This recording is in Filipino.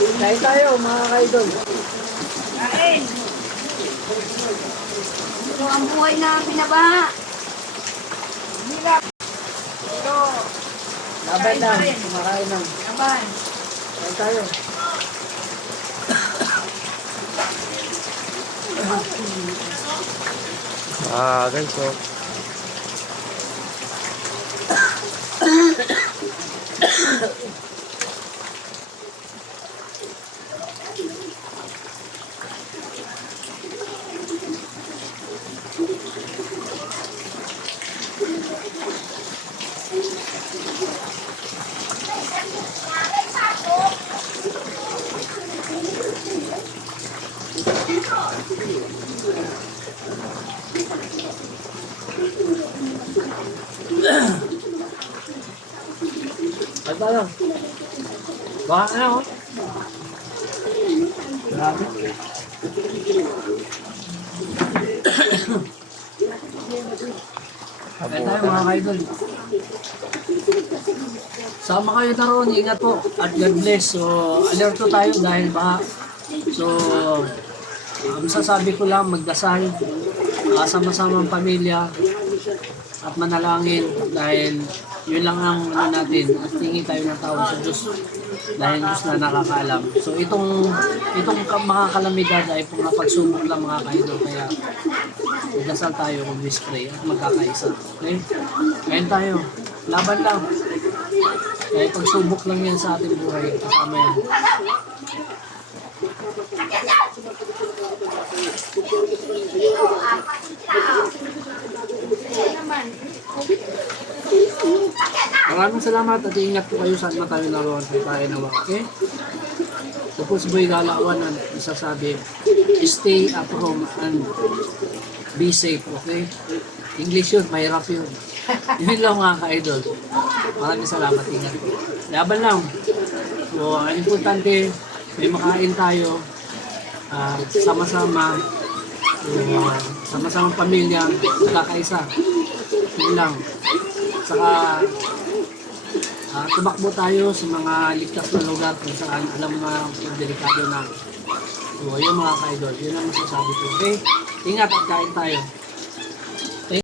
Kain tayo, mga kaidol. Kain! Ito ang buhay na binabaha. Hirap. Ito, Laban lang, kumakain lang. laban. Kain tayo. Ah, guys, so. Kain tayo. Baka na, oh. Kain tayo, mga kaidol. Sama kayo na roon, ingat po. At God bless. So, alerto tayo dahil baka. So, ang sasabi ko lang, magdasal, uh, sama-sama ang pamilya, at manalangin dahil yun lang ang ano natin at hingi tayo ng tawad sa Diyos dahil Diyos na nakakaalam. So itong itong mga kalamidad ay mga pagsubok lang mga kaidol kaya magdasal tayo kung pray at magkakaisa. Okay? Ngayon tayo. Laban lang. Kaya pagsubok lang yan sa ating buhay. Kasama yan. Maraming salamat at ingat po kayo saan man tayo naroon kung tayo nawa. Okay? Tapos boy galawan ang isasabi, stay at home and be safe, okay? English yun, mahirap yun. Yun lang mga ka-idol. Maraming salamat, ingat po. Laban lang. So, ang importante, may makain tayo, ah, sama-sama, uh, sama-sama pamilya, magkakaisa. Yun lang. Saka, Ah, tumakbo tayo sa mga ligtas na lugar kung saan alam na yung delikado na. So, yun mga ka-idol, yun ang masasabi ko. Okay? Ingat at kain tayo.